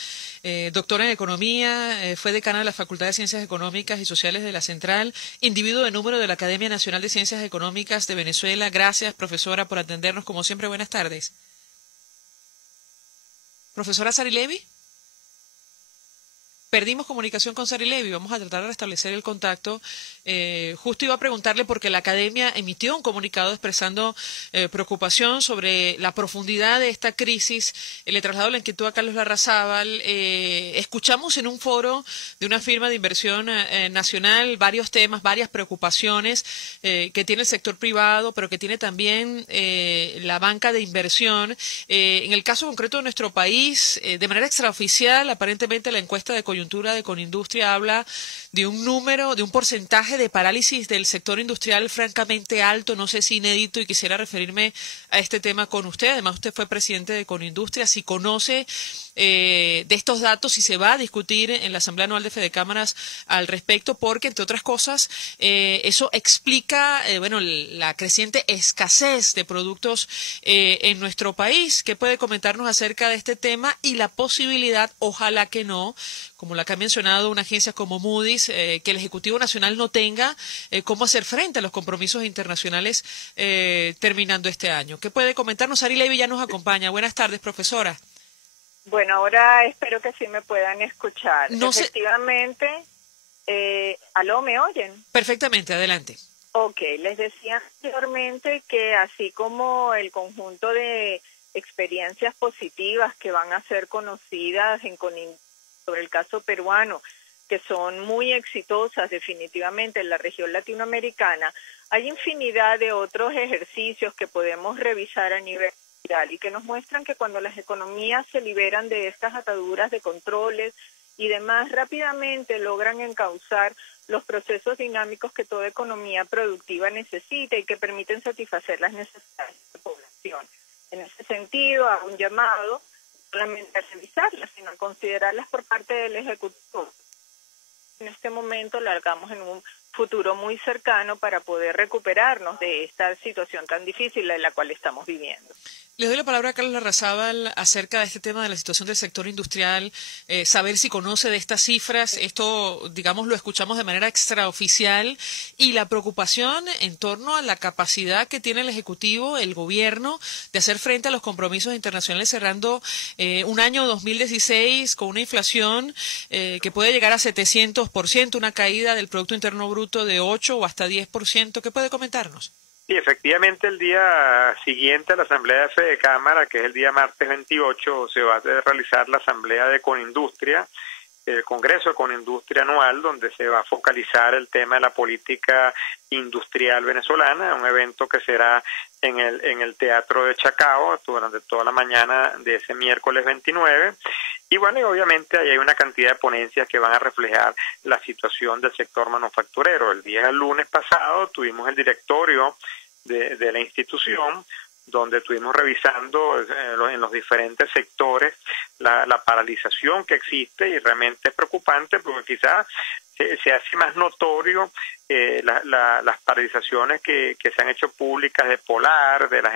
doctora en Economía, fue decana de la Facultad de Ciencias Económicas y Sociales de la Central, individuo de número de la Academia Nacional de Ciencias Económicas de Venezuela. Gracias, profesora, por atendernos, como siempre. Buenas tardes. Profesora Sari Levy. Perdimos comunicación con Sari Levy, vamos a tratar de restablecer el contacto. Justo iba a preguntarle porque la Academia emitió un comunicado expresando preocupación sobre la profundidad de esta crisis. Le traslado la inquietud a Carlos Larrazábal. Escuchamos en un foro de una firma de inversión nacional varios temas, varias preocupaciones que tiene el sector privado, pero que tiene también la banca de inversión. En el caso concreto de nuestro país, de manera extraoficial, aparentemente la encuesta de coyuntura coyuntura de Conindustria habla de un número, de un porcentaje de parálisis del sector industrial francamente alto, no sé si inédito, y quisiera referirme a este tema con usted. Además, usted fue presidente de Conindustria, si conoce de estos datos, si se va a discutir en la Asamblea Anual de Fedecámaras al respecto, porque, entre otras cosas, eso explica la creciente escasez de productos en nuestro país. ¿Qué puede comentarnos acerca de este tema y la posibilidad, ojalá que no, como la que ha mencionado una agencia como Moody's, que el Ejecutivo Nacional no tenga cómo hacer frente a los compromisos internacionales terminando este año? ¿Qué puede comentarnos? Sari Levy ya nos acompaña. Buenas tardes, profesora. Bueno, ahora espero que sí me puedan escuchar. No Efectivamente, ¿aló, me oyen? Perfectamente, adelante. Ok, les decía anteriormente que así como el conjunto de experiencias positivas que van a ser conocidas sobre el caso peruano, que son muy exitosas definitivamente en la región latinoamericana, hay infinidad de otros ejercicios que podemos revisar a nivel y que nos muestran que cuando las economías se liberan de estas ataduras de controles y demás, rápidamente logran encauzar los procesos dinámicos que toda economía productiva necesita y que permiten satisfacer las necesidades de la población. En ese sentido, hago un llamado solamente a revisarlas, sino a considerarlas por parte del Ejecutivo. En este momento largamos en un futuro muy cercano para poder recuperarnos de esta situación tan difícil en la cual estamos viviendo. Le doy la palabra a Carlos Larrazábal acerca de este tema de la situación del sector industrial, saber si conoce de estas cifras. Esto, digamos, lo escuchamos de manera extraoficial, y la preocupación en torno a la capacidad que tiene el Ejecutivo, el Gobierno, de hacer frente a los compromisos internacionales, cerrando un año 2016 con una inflación que puede llegar a 700%, una caída del Producto Interno Bruto de 8 o hasta 10%. ¿Qué puede comentarnos? Sí, efectivamente, el día siguiente a la Asamblea de Fedecámara, que es el día martes 28, se va a realizar la Asamblea de Conindustria, el Congreso de Conindustria anual, donde se va a focalizar el tema de la política industrial venezolana, un evento que será en el Teatro de Chacao durante toda la mañana de ese miércoles 29. Y bueno, y obviamente ahí hay una cantidad de ponencias que van a reflejar la situación del sector manufacturero. El día lunes pasado tuvimos el directorio de la institución, donde estuvimos revisando en los diferentes sectores la paralización que existe, y realmente es preocupante porque quizás se hace más notorio las paralizaciones que se han hecho públicas de Polar, de las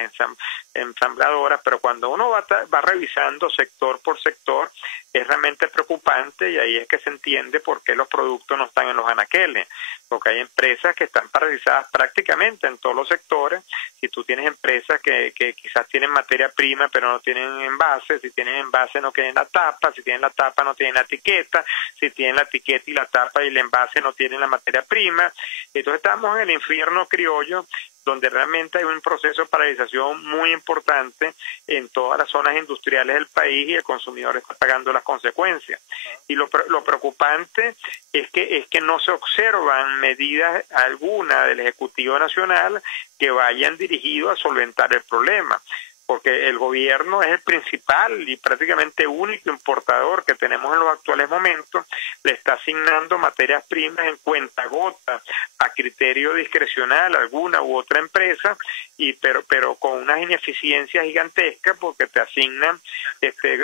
ensambladoras, pero cuando uno va revisando sector por sector es realmente preocupante, y ahí es que se entiende por qué los productos no están en los anaqueles, porque hay empresas que están paralizadas prácticamente en todos los sectores. Si tú tienes empresas que quizás tienen materia prima pero no tienen envase, si tienen envase no tienen la tapa, si tienen la tapa no tienen la etiqueta, si tienen la etiqueta y la tapa y el envase no tienen la materia prima. Entonces estamos en el infierno criollo, donde realmente hay un proceso de paralización muy importante en todas las zonas industriales del país, y el consumidor está pagando las consecuencias. Y lo preocupante es que no se observan medidas alguna del Ejecutivo Nacional que vayan dirigidos a solventar el problema, porque el gobierno es el principal y prácticamente único importador que tenemos en los actuales momentos. Le está asignando materias primas en cuentagota a criterio discrecional a alguna u otra empresa, pero con unas ineficiencias gigantescas, porque te asignan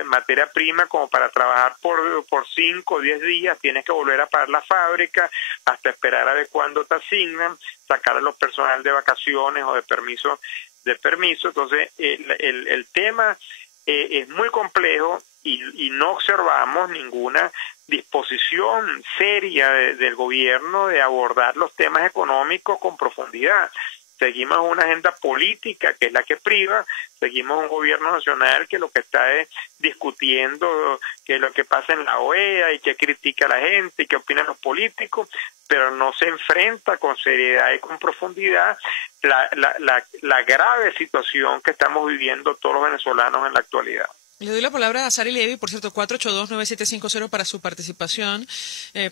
materia prima como para trabajar por 5 o 10 días, tienes que volver a pagar la fábrica hasta esperar a ver cuándo te asignan, sacar a los personal de vacaciones o de permiso. Entonces el tema es muy complejo, y no observamos ninguna disposición seria del gobierno de abordar los temas económicos con profundidad. Seguimos una agenda política que es la que priva, seguimos un gobierno nacional que lo que está es discutiendo qué es lo que pasa en la OEA y qué critica a la gente y qué opinan los políticos, pero no se enfrenta con seriedad y con profundidad la grave situación que estamos viviendo todos los venezolanos en la actualidad. Le doy la palabra a Sari Levy, por cierto, 482-9750 para su participación.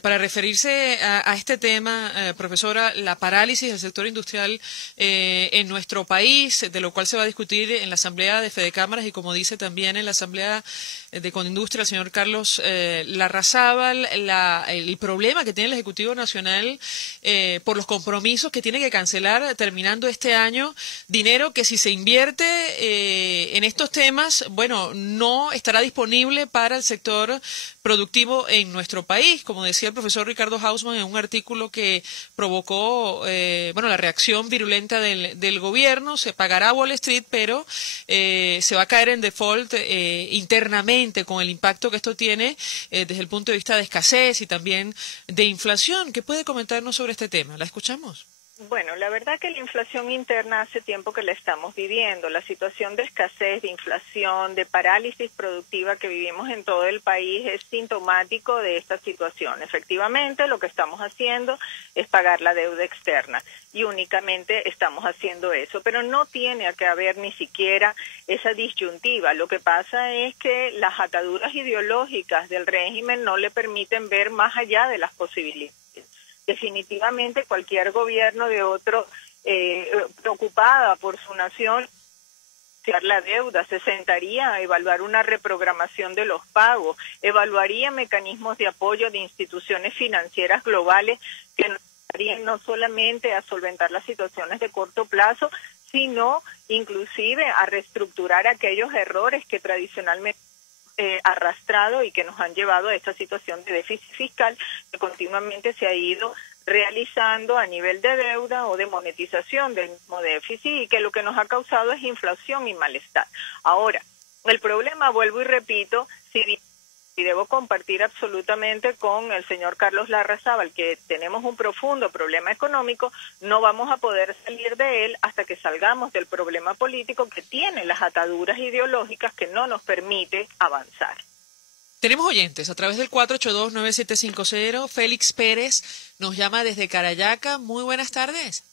Para referirse a este tema, profesora, la parálisis del sector industrial en nuestro país, de lo cual se va a discutir en la Asamblea de Fedecámaras y, como dice también en la Asamblea de Conindustria el señor Carlos Larrazábal, el problema que tiene el Ejecutivo Nacional por los compromisos que tiene que cancelar terminando este año, dinero que si se invierte en estos temas, bueno, no estará disponible para el sector productivo en nuestro país, como decía el profesor Ricardo Hausmann en un artículo que provocó la reacción virulenta del gobierno. Se pagará a Wall Street, pero se va a caer en default internamente con el impacto que esto tiene desde el punto de vista de escasez y también de inflación. ¿Qué puede comentarnos sobre este tema? ¿La escuchamos? Bueno, la verdad que la inflación interna hace tiempo que la estamos viviendo. La situación de escasez, de inflación, de parálisis productiva que vivimos en todo el país es sintomático de esta situación. Efectivamente, lo que estamos haciendo es pagar la deuda externa y únicamente estamos haciendo eso. Pero no tiene que haber ni siquiera esa disyuntiva. Lo que pasa es que las ataduras ideológicas del régimen no le permiten ver más allá de las posibilidades. Definitivamente cualquier gobierno de otro preocupada por su nación, la deuda, se sentaría a evaluar una reprogramación de los pagos, evaluaría mecanismos de apoyo de instituciones financieras globales que nos ayudarían no solamente a solventar las situaciones de corto plazo, sino inclusive a reestructurar aquellos errores que tradicionalmente arrastrado y que nos han llevado a esta situación de déficit fiscal que continuamente se ha ido realizando a nivel de deuda o de monetización del mismo déficit y que lo que nos ha causado es inflación y malestar. Ahora, el problema, vuelvo y repito, si debo compartir absolutamente con el señor Carlos Larrazábal que tenemos un profundo problema económico, no vamos a poder salir de él hasta que salgamos del problema político que tiene las ataduras ideológicas que no nos permite avanzar. Tenemos oyentes a través del 482-9750. Félix Pérez nos llama desde Carayaca. Muy buenas tardes.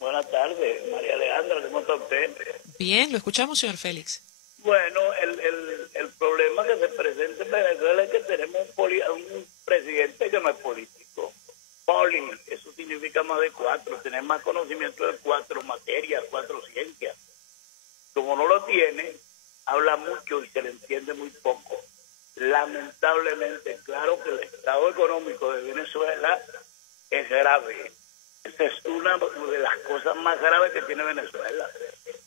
Buenas tardes, María Alejandra, ¿cómo está usted? Bien, lo escuchamos, señor Félix. Bueno, el problema que se presenta en Venezuela es que tenemos un presidente que no es político. Poli, eso significa más de 4, tener más conocimiento de 4 materias, 4 ciencias. Como no lo tiene, habla mucho y se le entiende muy poco. Lamentablemente, claro que el estado económico de Venezuela es grave. Esta es una de las cosas más graves que tiene Venezuela.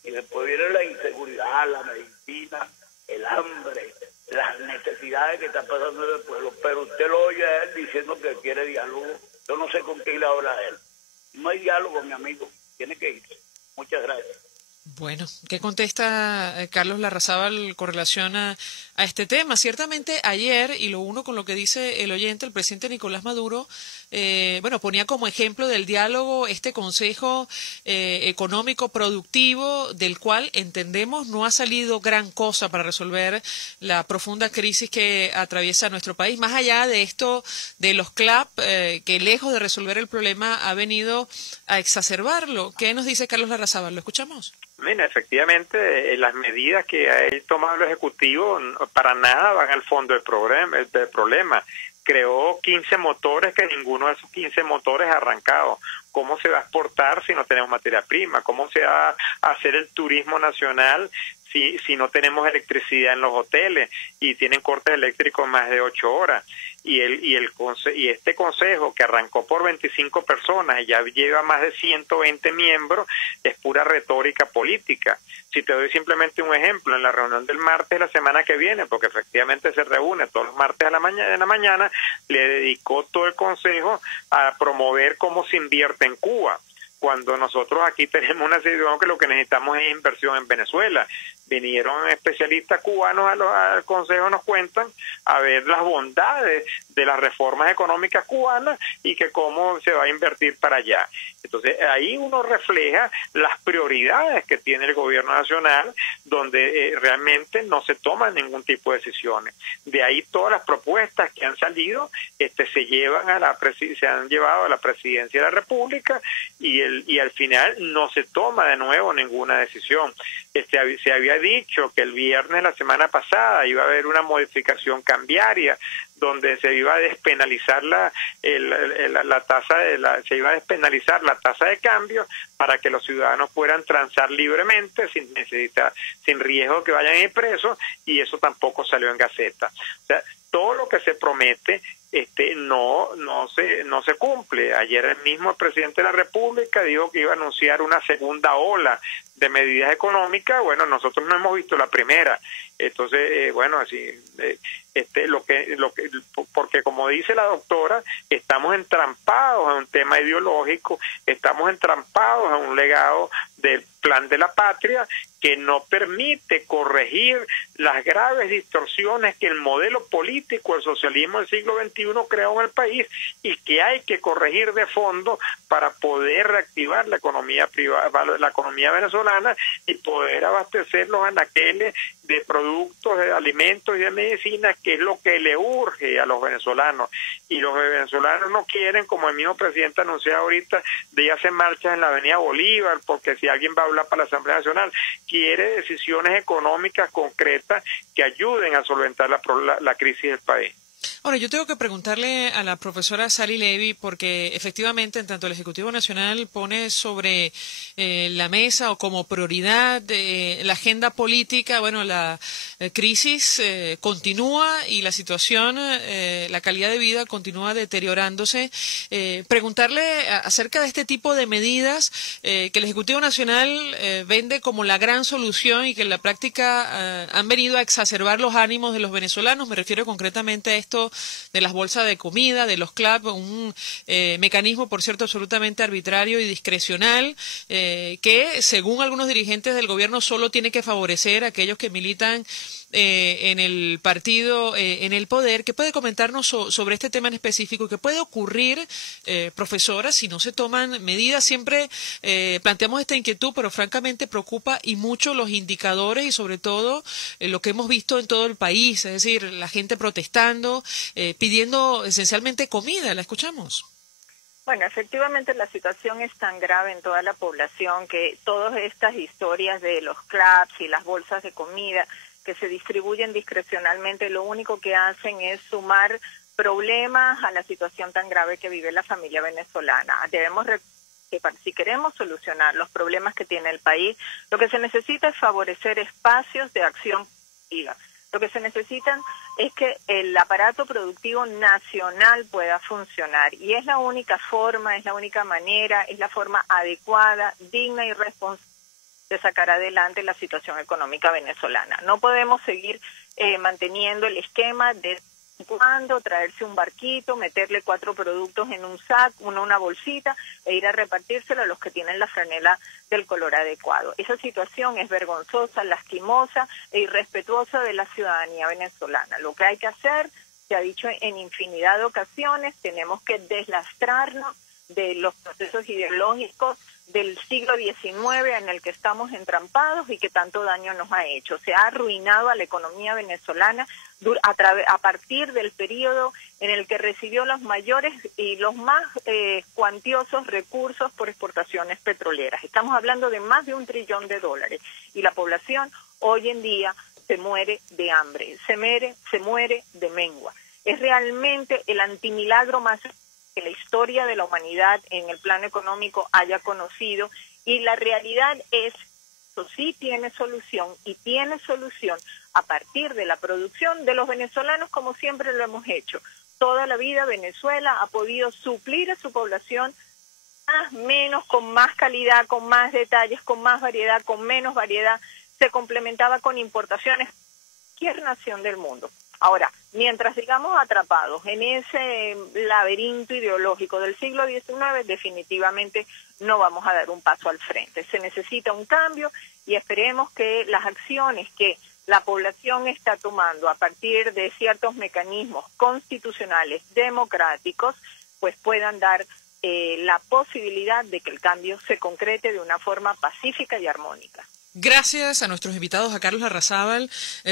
Y después viene la inseguridad, la medicina, el hambre, las necesidades que está pasando en el pueblo. Pero usted lo oye a él diciendo que quiere diálogo. Yo no sé con qué le habla a él. No hay diálogo, mi amigo. Tiene que irse. Muchas gracias. Bueno, ¿qué contesta Carlos Larrazábal con relación a este tema? Ciertamente ayer, y lo uno con lo que dice el oyente, el presidente Nicolás Maduro, ponía como ejemplo del diálogo este Consejo Económico Productivo, del cual entendemos no ha salido gran cosa para resolver la profunda crisis que atraviesa nuestro país. Más allá de esto, de los CLAP, que lejos de resolver el problema ha venido a exacerbarlo. ¿Qué nos dice Carlos Larrazábal? ¿Lo escuchamos? Mira, efectivamente, las medidas que ha tomado el Ejecutivo para nada van al fondo del problema. Creó 15 motores que ninguno de esos 15 motores ha arrancado. ¿Cómo se va a exportar si no tenemos materia prima? ¿Cómo se va a hacer el turismo nacional si no tenemos electricidad en los hoteles y tienen cortes eléctricos más de 8 horas? Y este consejo que arrancó por 25 personas y ya lleva más de 120 miembros es pura retórica política. Si te doy simplemente un ejemplo, en la reunión del martes de la semana que viene, porque efectivamente se reúne todos los martes en la mañana, le dedicó todo el consejo a promover cómo se invierte en Cuba, cuando nosotros aquí tenemos una situación que lo que necesitamos es inversión en Venezuela. Vinieron especialistas cubanos al Consejo, nos cuentan a ver las bondades de las reformas económicas cubanas y que cómo se va a invertir para allá. Entonces ahí uno refleja las prioridades que tiene el gobierno nacional, donde realmente no se toman ningún tipo de decisiones. De ahí todas las propuestas que han salido se han llevado a la presidencia de la República y al final no se toma de nuevo ninguna decisión. se había dicho que el viernes la semana pasada iba a haber una modificación cambiaria donde se iba a despenalizar se iba a despenalizar la tasa de cambio para que los ciudadanos puedan transar libremente sin riesgo que vayan a ir presos, y eso tampoco salió en Gaceta. O sea, todo lo que se promete no se cumple. Ayer mismo el presidente de la República dijo que iba a anunciar una segunda ola de medidas económicas. Bueno, nosotros no hemos visto la primera. Entonces, bueno, así porque como dice la doctora, estamos entrampados en un tema ideológico, estamos entrampados en un legado del plan de la patria que no permite corregir las graves distorsiones que el modelo político del socialismo del siglo XXI creó en el país y que hay que corregir de fondo para poder reactivar la economía privada, la economía venezolana, y poder abastecer los anaqueles de productos, de alimentos y de medicinas, que es lo que le urge a los venezolanos. Y los venezolanos no quieren, como el mismo presidente anunció ahorita, de ir a hacer marchas en la Avenida Bolívar, porque si alguien va a hablar para la Asamblea Nacional, quiere decisiones económicas concretas que ayuden a solventar la crisis del país. Ahora, yo tengo que preguntarle a la profesora Sally Levy, porque efectivamente, en tanto el Ejecutivo Nacional pone sobre la mesa o como prioridad la agenda política, bueno, la crisis continúa y la situación, la calidad de vida continúa deteriorándose. Preguntarle acerca de este tipo de medidas que el Ejecutivo Nacional vende como la gran solución y que en la práctica han venido a exacerbar los ánimos de los venezolanos. Me refiero concretamente a esto de las bolsas de comida, de los CLAP, un mecanismo, por cierto, absolutamente arbitrario y discrecional, que según algunos dirigentes del gobierno solo tiene que favorecer a aquellos que militan en el partido, en el poder. ¿Qué puede comentarnos sobre este tema en específico? ¿Qué puede ocurrir, profesora, si no se toman medidas? Siempre planteamos esta inquietud, pero francamente preocupa y mucho los indicadores y sobre todo lo que hemos visto en todo el país, es decir, la gente protestando, pidiendo esencialmente comida. ¿La escuchamos? Bueno, efectivamente la situación es tan grave en toda la población que todas estas historias de los CLAPS y las bolsas de comida que se distribuyen discrecionalmente, lo único que hacen es sumar problemas a la situación tan grave que vive la familia venezolana. Si queremos solucionar los problemas que tiene el país, lo que se necesita es favorecer espacios de acción productiva. Lo que se necesitan es que el aparato productivo nacional pueda funcionar, y es la única forma, es la única manera, es la forma adecuada, digna y responsable de sacar adelante la situación económica venezolana. No podemos seguir manteniendo el esquema de cuando traerse un barquito, meterle 4 productos en un saco, una bolsita, e ir a repartírselo a los que tienen la franela del color adecuado. Esa situación es vergonzosa, lastimosa e irrespetuosa de la ciudadanía venezolana. Lo que hay que hacer, se ha dicho en infinidad de ocasiones, tenemos que deslastrarnos de los procesos ideológicos del siglo XIX en el que estamos entrampados y que tanto daño nos ha hecho. Se ha arruinado a la economía venezolana a partir del periodo en el que recibió los mayores y los más cuantiosos recursos por exportaciones petroleras. Estamos hablando de más de $1 trillón y la población hoy en día se muere de hambre, se muere de mengua. Es realmente el antimilagro más que la historia de la humanidad en el plano económico haya conocido, y la realidad es que eso sí tiene solución, y tiene solución a partir de la producción de los venezolanos, como siempre lo hemos hecho. Toda la vida Venezuela ha podido suplir a su población más, menos, con más calidad, con más detalles, con más variedad, con menos variedad. Se complementaba con importaciones de cualquier nación del mundo. Ahora, mientras sigamos atrapados en ese laberinto ideológico del siglo XIX, definitivamente no vamos a dar un paso al frente. Se necesita un cambio, y esperemos que las acciones que la población está tomando a partir de ciertos mecanismos constitucionales democráticos, pues puedan dar la posibilidad de que el cambio se concrete de una forma pacífica y armónica. Gracias a nuestros invitados, a Carlos Larrazábal,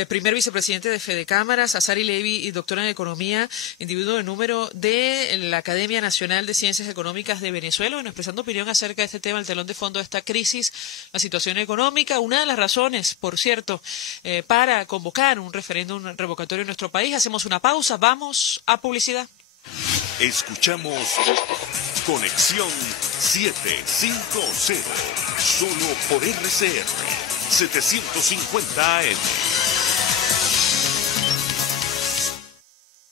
primer vicepresidente de Fedecámaras, a Sari Levy, y doctora en Economía, individuo de número de la Academia Nacional de Ciencias Económicas de Venezuela, bueno, expresando opinión acerca de este tema, el telón de fondo de esta crisis, la situación económica, una de las razones, por cierto, para convocar un referéndum revocatorio en nuestro país. Hacemos una pausa, vamos a publicidad. Escuchamos Conexión 750, solo por RCR 750 AM.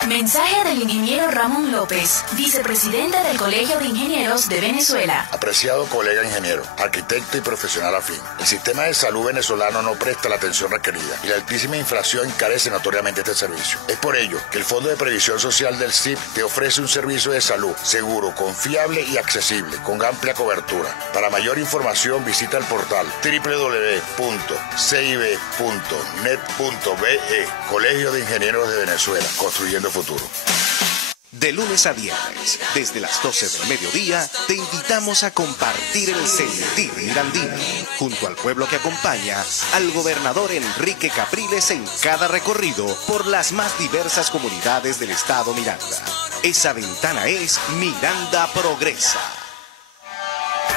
Mensaje del ingeniero Ramón López, vicepresidente del Colegio de Ingenieros de Venezuela. Apreciado colega ingeniero, arquitecto y profesional afín, el sistema de salud venezolano no presta la atención requerida y la altísima inflación encarece notoriamente este servicio. Es por ello que el Fondo de Previsión Social del CIP te ofrece un servicio de salud seguro, confiable y accesible, con amplia cobertura. Para mayor información visita el portal www.cib.net.be, Colegio de Ingenieros de Venezuela, construyendo futuro. De lunes a viernes, desde las 12 del mediodía, te invitamos a compartir el sentir mirandino, junto al pueblo que acompaña al gobernador Enrique Capriles en cada recorrido por las más diversas comunidades del estado Miranda. Esa ventana es Miranda Progresa.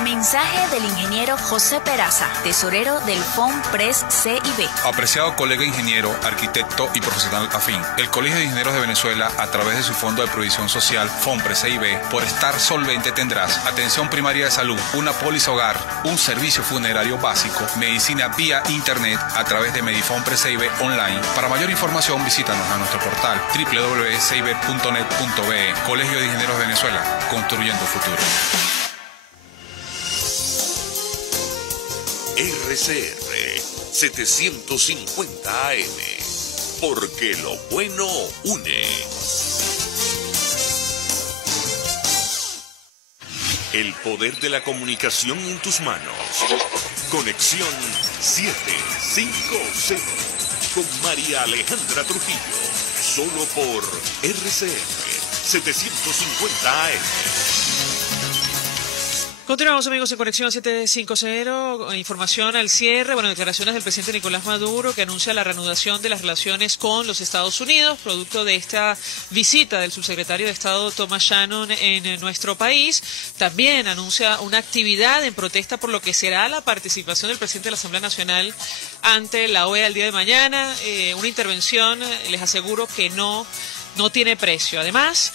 Mensaje del ingeniero José Peraza, tesorero del FOMPRES CIB. Apreciado colega ingeniero, arquitecto y profesional afín, el Colegio de Ingenieros de Venezuela, a través de su Fondo de Previsión Social, FOMPRES CIB, por estar solvente tendrás atención primaria de salud, una póliza hogar, un servicio funerario básico, medicina vía internet a través de Medifompress CIB online. Para mayor información visítanos a nuestro portal www.cib.net.be. Colegio de Ingenieros de Venezuela, construyendo futuro. RCR 750 AM, porque lo bueno une. El poder de la comunicación en tus manos. Conexión 750 con María Alejandra Trujillo, solo por RCR 750 AM. Continuamos, amigos, en Conexión 750, información al cierre, declaraciones del presidente Nicolás Maduro, que anuncia la reanudación de las relaciones con los Estados Unidos, producto de esta visita del subsecretario de Estado Thomas Shannon en nuestro país. También anuncia una actividad en protesta por lo que será la participación del presidente de la Asamblea Nacional ante la OEA el día de mañana, una intervención, les aseguro que no tiene precio. Además,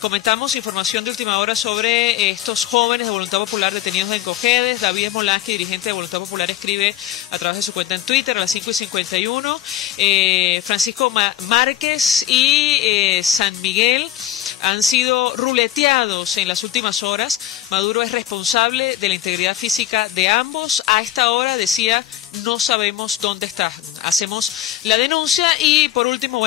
comentamos información de última hora sobre estos jóvenes de Voluntad Popular detenidos en Cojedes. David Molaski, dirigente de Voluntad Popular, escribe a través de su cuenta en Twitter a las 5:51. Francisco Márquez y San Miguel han sido ruleteados en las últimas horas. Maduro es responsable de la integridad física de ambos. A esta hora, decía, no sabemos dónde está. Hacemos la denuncia. Y por último,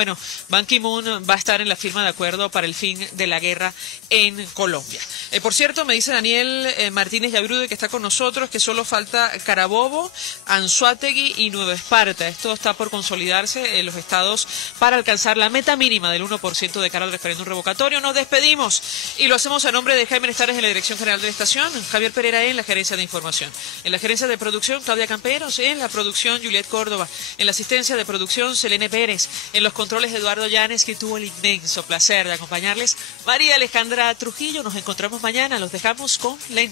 Ban Ki-moon va a estar en la firma de acuerdo para el fin de la guerra en Colombia. Por cierto, me dice Daniel Martínez Yabrude, que está con nosotros, que solo falta Carabobo, Anzoátegui y Nueva Esparta. Esto está por consolidarse en los estados para alcanzar la meta mínima del 1% de cara al referéndum revocatorio. Nos despedimos y lo hacemos a nombre de Jaime Nestares en la dirección general de la estación, Javier Pereira en la gerencia de información, en la gerencia de producción Claudia Camperos, en la producción Juliet Córdoba, en la asistencia de producción Selene Pérez, en los controles Eduardo Llanes, que tuvo el inmenso placer de acompañarles, María Alejandra Trujillo. Nos encontramos mañana, los dejamos con la